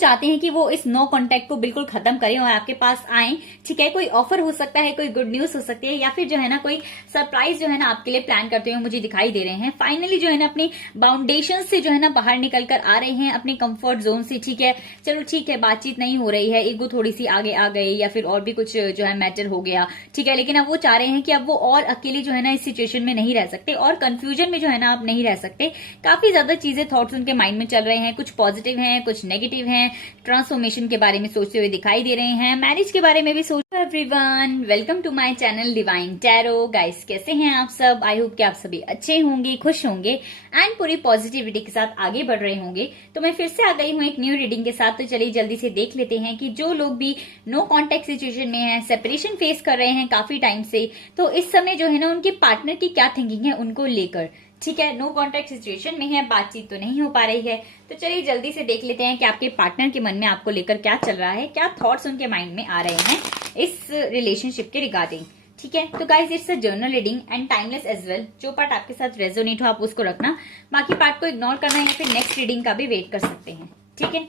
चाहते हैं कि वो इस नो कांटेक्ट को बिल्कुल खत्म करें और आपके पास आए। ठीक है, कोई ऑफर हो सकता है, कोई गुड न्यूज हो सकती है, या फिर जो है ना कोई सरप्राइज जो है ना आपके लिए प्लान करते हुए मुझे दिखाई दे रहे हैं। फाइनली जो है ना अपनी बाउंडेशन से जो है ना बाहर निकल कर आ रहे हैं, अपनी कंफर्ट जोन से। ठीक है, चलो ठीक है, बातचीत नहीं हो रही है, ईगो थोड़ी सी आगे आ गई या फिर और भी कुछ जो है मैटर हो गया। ठीक है, लेकिन अब वो चाह रहे हैं कि अब वो और अकेले जो है ना इस सिचुएशन में नहीं रह सकते और कंफ्यूजन में जो है ना आप नहीं रह सकते। काफी ज्यादा चीजें, थॉट्स उनके माइंड में चल रहे हैं, कुछ पॉजिटिव हैं, कुछ नेगेटिव हैं। ट्रांसफॉर्मेशन के बारे में सोचते हुए दिखाई दे रहे हैं, मैरिज के बारे में भी सोच। Everyone, welcome to my channel divine tarot. Guys, कैसे हैं आप सब? आई होप कि आप सभी अच्छे होंगे, खुश होंगे एंड पूरी पॉजिटिविटी के साथ आगे बढ़ रहे होंगे। तो मैं फिर से आ गई हूं एक न्यू रीडिंग के साथ। तो चलिए जल्दी से देख लेते हैं कि जो लोग भी नो कॉन्टेक्ट सिचुएशन में हैं, सेपरेशन फेस कर रहे हैं काफी टाइम से, तो इस समय जो है ना उनके पार्टनर की क्या थिंकिंग है उनको लेकर। ठीक है, नो कॉन्टेक्ट सिचुएशन में है, बातचीत तो नहीं हो पा रही है। तो चलिए जल्दी से देख लेते हैं कि आपके पार्टनर के मन में आपको लेकर क्या चल रहा है, क्या थॉट्स उनके माइंड में आ रहे हैं इस रिलेशनशिप के रिगार्डिंग। ठीक है, तो guys it's a journal reading and timeless as well. जो पार्ट आपके साथ रेजोनेट हो आप उसको रखना, बाकी पार्ट को इग्नोर करना या फिर नेक्स्ट रीडिंग का भी वेट कर सकते हैं। ठीक है,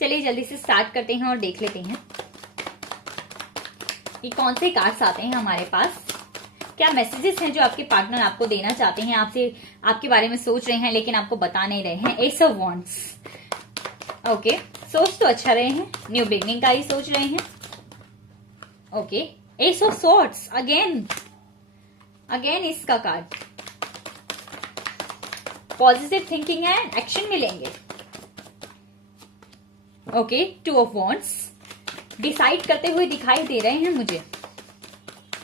चलिए जल्दी से स्टार्ट करते हैं और देख लेते हैं कि कौन से कार्ड्स आते हैं हमारे पास, क्या मैसेजेस हैं जो आपके पार्टनर आपको देना चाहते हैं, आपसे आपके बारे में सोच रहे हैं लेकिन आपको बता नहीं रहे हैं। S of wands. ओके, सोच तो अच्छा रहे हैं, न्यू बिगनिंग का ही सोच रहे हैं। Okay, S of swords. Again इसका कार्ड पॉजिटिव थिंकिंग है, एक्शन मिलेंगे। Okay, two of wands. Decide करते हुए दिखाई दे रहे हैं मुझे,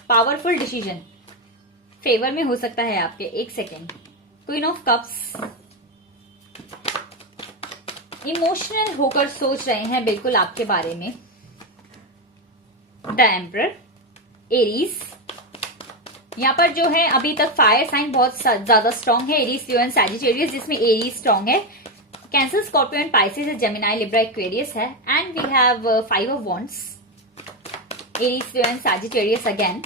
पावरफुल डिसीजन फेवर में हो सकता है आपके। एक second, queen of cups. Emotional होकर सोच रहे हैं बिल्कुल आपके बारे में। The emperor, Aries. यहां पर जो है अभी तक फायर साइन बहुत ज्यादा स्ट्रांग है, एरीज, लियो एंड सैजिटेरियस, जिसमें एरीज स्ट्रांग है। Cancer, Scorpio and Pisces, Gemini, Libra, Aquarius है। And we have five of wands, Aries, Leo and Sagittarius again.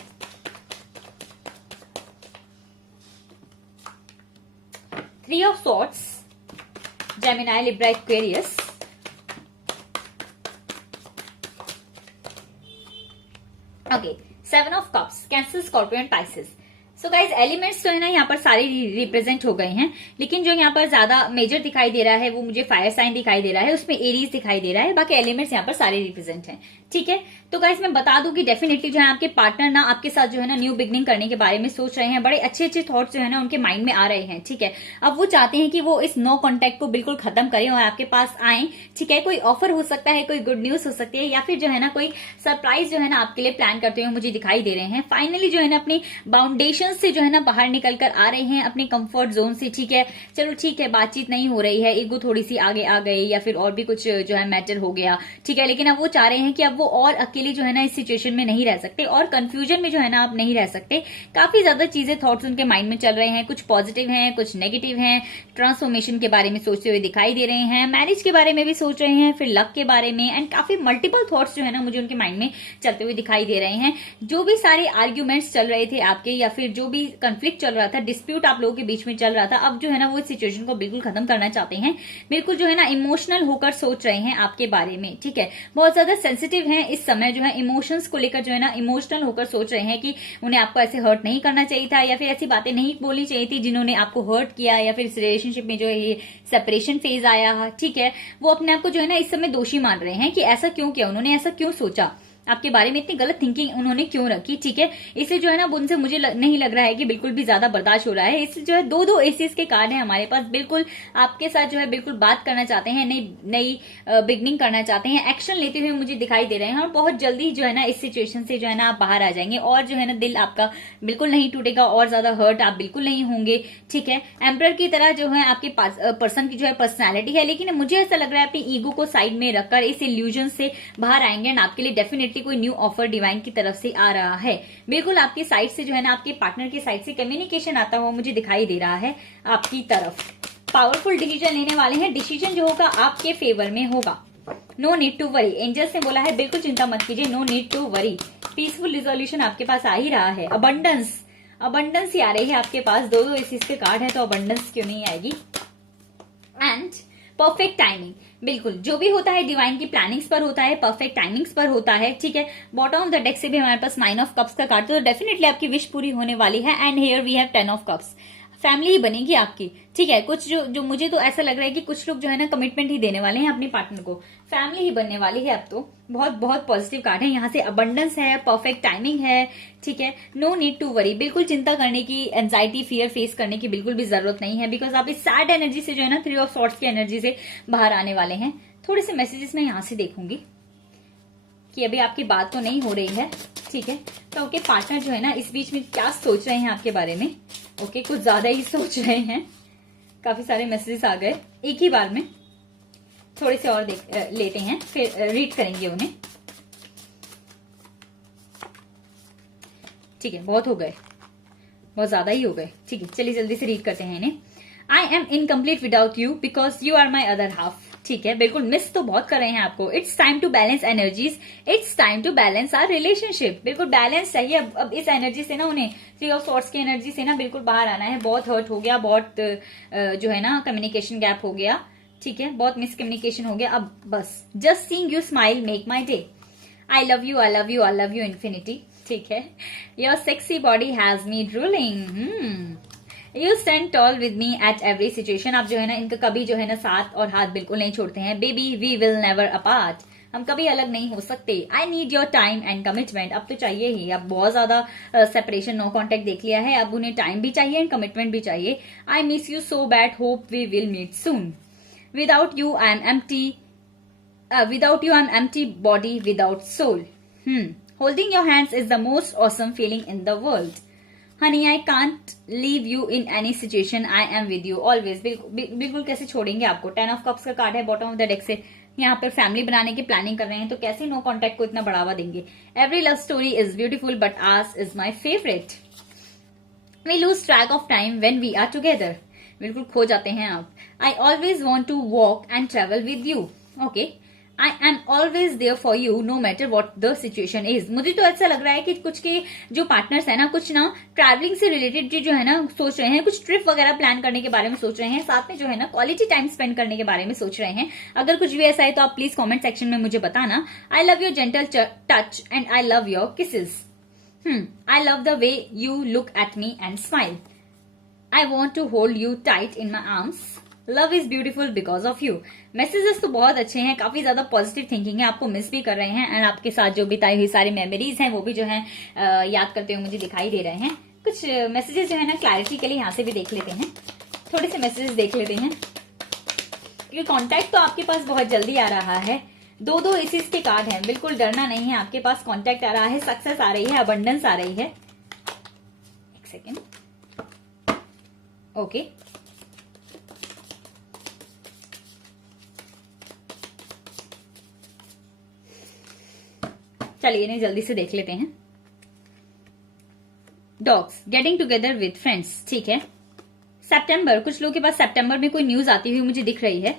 Three of Swords, Gemini, Libra, Aquarius. Okay, Seven of Cups, Cancer, Scorpio and Pisces. So guys elements जो है ना यहाँ पर सारे represent हो गए हैं, लेकिन जो यहाँ पर ज्यादा मेजर दिखाई दे रहा है वो मुझे फायर साइन दिखाई दे रहा है, उसमें एरीज दिखाई दे रहा है, बाकी एलिमेंट्स यहाँ पर सारे रिप्रेजेंट हैं। ठीक है, तो गाइज मैं बता दूं कि डेफिनेटली जो है आपके पार्टनर ना आपके साथ जो है ना न्यू बिगनिंग करने के बारे में सोच रहे हैं, बड़े अच्छे अच्छे थॉट्स जो है ना उनके माइंड में आ रहे हैं। ठीक है, अब वो चाहते हैं कि वो इस नो कॉन्टेक्ट को बिल्कुल खत्म करें और आपके पास आए। ठीक है, कोई ऑफर हो सकता है, कोई गुड न्यूज हो सकती है, या फिर जो है ना कोई सरप्राइज जो है ना आपके लिए प्लान करते हुए मुझे दिखाई दे रहे हैं। फाइनली जो है ना अपनी बाउंडेशन से जो है ना बाहर निकल कर आ रहे हैं, अपने कंफर्ट जोन से। ठीक है, चलो ठीक है, बातचीत नहीं हो रही है, ईगो थोड़ी सी आगे आ गई या फिर और भी कुछ जो है मैटर हो गया। ठीक है, लेकिन अब वो चाह रहे हैं कि अब वो और अकेले जो है ना इस सिचुएशन में नहीं रह सकते और कंफ्यूजन में जो है ना आप नहीं रह सकते। काफी ज्यादा चीजें, थॉट्स उनके माइंड में चल रहे हैं, कुछ पॉजिटिव हैं, कुछ नेगेटिव हैं। ट्रांसफॉर्मेशन के बारे में सोचते हुए दिखाई दे रहे हैं, मैरिज के बारे में भी सोच रहे हैं, फिर लक के बारे में, एंड काफी मल्टीपल थॉट्स जो है ना मुझे उनके माइंड में चलते हुए दिखाई दे रहे हैं। जो भी सारे आर्ग्यूमेंट्स चल रहे थे आपके, या फिर जो भी कंफ्लिक्ट चल रहा था, डिस्प्यूट आप लोगों के बीच में चल रहा था, अब जो है ना वो इस सिचुएशन को बिल्कुल खत्म करना चाहते हैं। बिल्कुल जो है ना इमोशनल होकर सोच रहे हैं आपके बारे में। ठीक है, बहुत ज्यादा सेंसिटिव हैं इस समय, जो है इमोशंस को लेकर जो है ना इमोशनल होकर सोच रहे हैं कि उन्हें आपको ऐसे हर्ट नहीं करना चाहिए था, या फिर ऐसी बातें नहीं बोलनी चाहिए थी जिन्होंने आपको हर्ट किया, या फिर इस रिलेशनशिप में जो है ये सेपरेशन फेज आया। ठीक है, वो अपने आप को जो है ना इस समय दोषी मान रहे हैं कि ऐसा क्यों किया, उन्होंने ऐसा क्यों सोचा, आपके बारे में इतनी गलत थिंकिंग उन्होंने क्यों रखी। ठीक है, इसलिए जो है ना उनसे मुझे नहीं लग रहा है कि बिल्कुल भी ज्यादा बर्दाश्त हो रहा है। इसलिए जो है दो एसेस के कार्ड है हमारे पास, बिल्कुल आपके साथ जो है बिल्कुल बात करना चाहते हैं, नई बिगनिंग करना चाहते हैं, एक्शन लेते हुए मुझे दिखाई दे रहे हैं, और बहुत जल्दी जो है ना इस सिचुएशन से जो है ना आप बाहर आ जाएंगे, और जो है ना दिल आपका बिल्कुल नहीं टूटेगा और ज्यादा हर्ट आप बिल्कुल नहीं होंगे। ठीक है, एम्परर की तरह जो है आपके पर्सन की जो है पर्सनैलिटी है, लेकिन मुझे ऐसा लग रहा है अपनी ईगो को साइड में रखकर इस इल्यूजन से बाहर आएंगे, एंड आपके लिए डेफिनेटली कोई न्यू ऑफर डिवाइन की तरफ से आ रहा है। बिल्कुल आपकी साइड से जो है ना आपके पार्टनर की साइड से कम्युनिकेशन आता हुआ मुझे दिखाई दे रहा है आपकी तरफ। पावरफुल डिसीजन लेने वाले हैं, डिसीजन जो होगा आपके फेवर में होगा। No need to worry, angels ने बोला है बिल्कुल चिंता मत कीजिए, no need to worry, peaceful resolution आपके पास आ ही रहा है। अबंडेंस ही आ रही है आपके पास, दो इस के कार्ड है तो अबंडेंस क्यों नहीं आएगी। एंड परफेक्ट टाइमिंग, बिल्कुल, जो भी होता है डिवाइन की प्लानिंग्स पर होता है, परफेक्ट टाइमिंग्स पर होता है, ठीक है। बॉटम ऑफ द डेक से भी हमारे पास 9 ऑफ कप्स का कार्ड, तो डेफिनेटली आपकी विश पूरी होने वाली है। And here we have 10 of cups, family ही बनेगी आपकी, ठीक है। कुछ जो मुझे तो ऐसा लग रहा है कि कुछ लोग जो है ना कमिटमेंट ही देने वाले हैं अपने पार्टनर को, फैमिली ही बनने वाली है अब तो। बहुत बहुत पॉजिटिव कार्ड है, यहाँ से अबंडेंस है, परफेक्ट टाइमिंग है, ठीक है। नो नीड टू वरी, बिल्कुल चिंता करने की, एंजाइटी, फियर फेस करने की बिल्कुल भी जरूरत नहीं है, बिकॉज आप इस सैड एनर्जी से जो है ना 3 ऑफ सॉर्ड्स की एनर्जी से बाहर आने वाले हैं। थोड़े से मैसेजेस मैं यहाँ से देखूंगी कि अभी आपकी बात तो नहीं हो रही है, ठीक है। तो ओके, पार्टनर जो है ना इस बीच में क्या सोच रहे हैं आपके बारे में, ओके, कुछ ज्यादा ही सोच रहे हैं। काफी सारे मैसेजेस आ गए एक ही बार में, थोड़े से और लेते हैं, फिर रीड करेंगे उन्हें, ठीक है। बहुत हो गए, बहुत ज्यादा ही हो गए, ठीक है। चलिए जल्दी से रीड करते हैं इन्हें। I am incomplete without you because you are my other half, ठीक है। बिल्कुल मिस तो बहुत कर रहे हैं आपको। It's time to balance energies, it's time to balance our relationship, बिल्कुल बैलेंस चाहिए अब इस एनर्जी से ना उन्हें, 3 ऑफ सॉर्ड्स की एनर्जी से ना बिल्कुल बाहर आना है। बहुत हर्ट हो गया, बहुत जो है ना कम्युनिकेशन गैप हो गया, ठीक है, बहुत मिसकम्युनिकेशन हो गया। अब बस just seeing you smile make my day, I love you, I love you, I love you infinity, ठीक है। Your sexy body has me drooling, you stand toll with me at every situation. आप जो है ना इनका कभी जो है ना साथ और हाथ बिल्कुल नहीं छोड़ते हैं। Baby we will never apart, हम कभी अलग नहीं हो सकते। I need your time and commitment, अब तो चाहिए ही, अब बहुत ज्यादा सेपरेशन, नो कॉन्टेक्ट देख लिया है, अब उन्हें टाइम भी चाहिए एंड कमिटमेंट भी चाहिए। I miss you so bad, hope we will meet soon. Without you I am empty, without you I am empty body without soul. Holding your hands is the most awesome feeling in the world. Honey I can't leave you in any situation, I am with you always. बिल्कुल कैसे छोड़ेंगे आपको। 10 of cups का card है bottom of the deck से, यहाँ पर family बनाने की प्लानिंग कर रहे हैं, तो कैसे नो कॉन्टेक्ट को इतना बढ़ावा देंगे। Every love story is beautiful but ours is my favourite. We lose track of time when we are together, बिल्कुल खो जाते हैं आप। I always want to walk and travel with you, okay. I am always there for you no matter what the situation is. मुझे तो ऐसा लग रहा है कि कुछ के जो पार्टनर्स है ना, कुछ ना ट्रैवलिंग से रिलेटेड जो है ना सोच रहे हैं, कुछ ट्रिप वगैरह प्लान करने के बारे में सोच रहे हैं, साथ में जो है ना क्वालिटी टाइम स्पेंड करने के बारे में सोच रहे हैं। अगर कुछ भी ऐसा है तो आप प्लीज कॉमेंट सेक्शन में मुझे बताना। I love your gentle touch and I love your kisses. I love the way you look at me and smile. I want to hold you tight in my arms. Love is beautiful because of you. Messages तो बहुत अच्छे हैं, काफी ज्यादा positive thinking है, आपको miss भी कर रहे हैं एंड आपके साथ जो बिताई हुई सारी मेमोरीज हैं वो भी जो है याद करते हुए मुझे दिखाई दे रहे हैं। कुछ मैसेजेस जो है ना क्लैरिटी के लिए यहाँ से भी देख लेते हैं, थोड़े से मैसेजेस देख लेते हैं, क्योंकि कॉन्टैक्ट तो आपके पास बहुत जल्दी आ रहा है। 2 एसेस के कार्ड हैं, बिल्कुल डरना नहीं है, आपके पास कॉन्टैक्ट आ रहा है, सक्सेस आ रही है, अबंडेंस आ रही है। एक सेकेंड, ओके। चलिए इन्हें जल्दी से देख लेते हैं। Dogs getting together with friends, ठीक है। सितंबर, कुछ लोगों के पास सितंबर में कोई न्यूज आती हुई मुझे दिख रही है।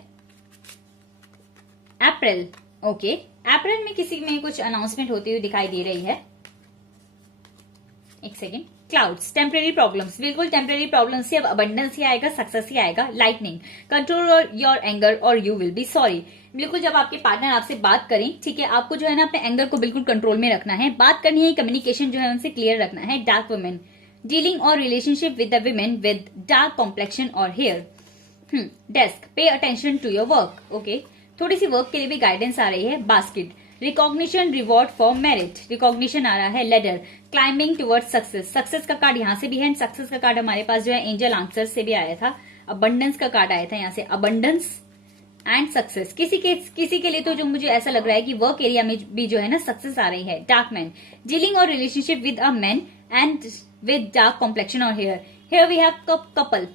अप्रैल, ओके, अप्रैल में किसी में कुछ अनाउंसमेंट होती हुई दिखाई दे रही है। एक सेकेंड, क्लाउड्स, टेम्परेरी प्रॉब्लम्स, बिल्कुल टेम्परेरी प्रॉब्लम्स से अब अबंडेंस ही आएगा, सक्सेस ही आएगा। लाइटनिंग, कंट्रोल योर एंगर और यू विल बी सॉरी। बिल्कुल जब आपके पार्टनर आपसे बात करें, ठीक है, आपको जो है ना अपने एंगर को बिल्कुल कंट्रोल में रखना है, बात करनी है, कम्युनिकेशन जो है उनसे क्लियर रखना है। डार्क वुमेन, डीलिंग और relationship with the women with dark complexion और hair. Desk, pay attention to your work, okay, थोड़ी सी वर्क के लिए भी गाइडेंस आ रही है। Basket, recognition reward for merit, recognition आ रहा है। Ladder, climbing towards success, success का कार्ड यहाँ से भी है, सक्सेस का कार्ड हमारे पास जो है एंजल आंसर से भी आया था। अबंडेंस का कार्ड आया था यहाँ से, अबंडेंस एंड सक्सेस। किसी के लिए तो जो मुझे ऐसा लग रहा है कि वर्क एरिया में भी जो है ना सक्सेस आ रही है। डार्क मैन, डीलिंग और relationship with a man and with dark complexion और hair. Hair we have couple,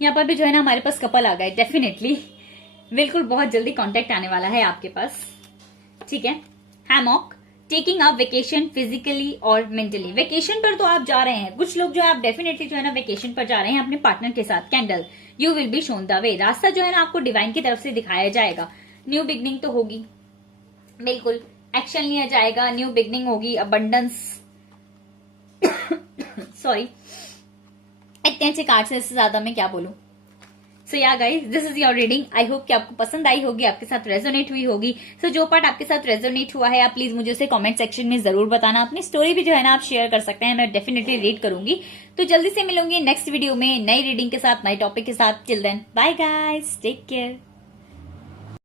यहाँ पर भी जो है ना हमारे पास कपल आ गए। डेफिनेटली बिल्कुल बहुत जल्दी कॉन्टेक्ट आने वाला है आपके पास, ठीक है। Hammock, taking a vacation physically और मेंटली, वेकेशन पर तो आप जा रहे हैं, कुछ लोग जो है आप डेफिनेटली जो है ना वेकेशन पर जा रहे हैं अपने पार्टनर के साथ। Candle, you will be shown the way, रास्ता जो है ना आपको डिवाइन की तरफ से दिखाया जाएगा। न्यू बिगनिंग तो होगी, बिल्कुल एक्शन लिया जाएगा, न्यू बिगनिंग होगी। अबंडेंस, सॉरी, इतने अच्छे कार्ड से इससे ज्यादा मैं क्या बोलूं। सो या guys, this is your reading. I hope कि आपको पसंद आई होगी, आपके साथ रेजोनेट हुई होगी। सो जो पार्ट आपके साथ रेजोनेट हुआ है, आप प्लीज मुझे उसे कमेंट सेक्शन में जरूर बताना। अपनी स्टोरी भी जो है ना आप शेयर कर सकते हैं, मैं डेफिनेटली रीड करूंगी। तो जल्दी से मिलूंगी नेक्स्ट वीडियो में नई रीडिंग के साथ, नए टॉपिक के साथ। Till then bye guys, take care.